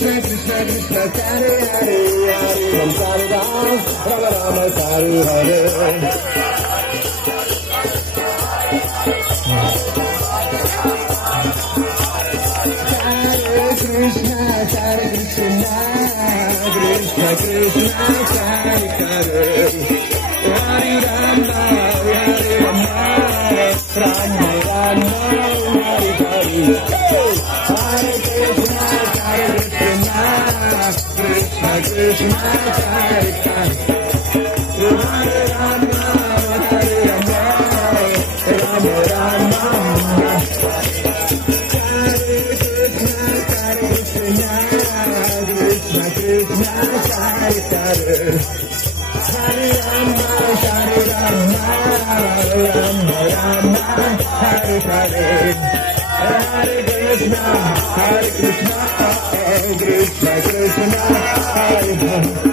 Krishna, Hare Hare, Hare Ram, Hare Ram, Rama Rama, Hare Hare. Hare Krishna, Hare Krishna, Krishna Krishna, Hare Hare, Hare Rama, Hare Rama, Rama Rama, Hare Hare. Hare Krishna, Hare Krishna, Krishna Krishna, Hare Hare, Hare Rama, Hare Rama, Rama Rama. Krishna Krishna, Hare Hare, Hare Rama, Hare Rama, Rama Rama, Hare Hare, Hare Krishna, Krishna Krishna, Hare Hare.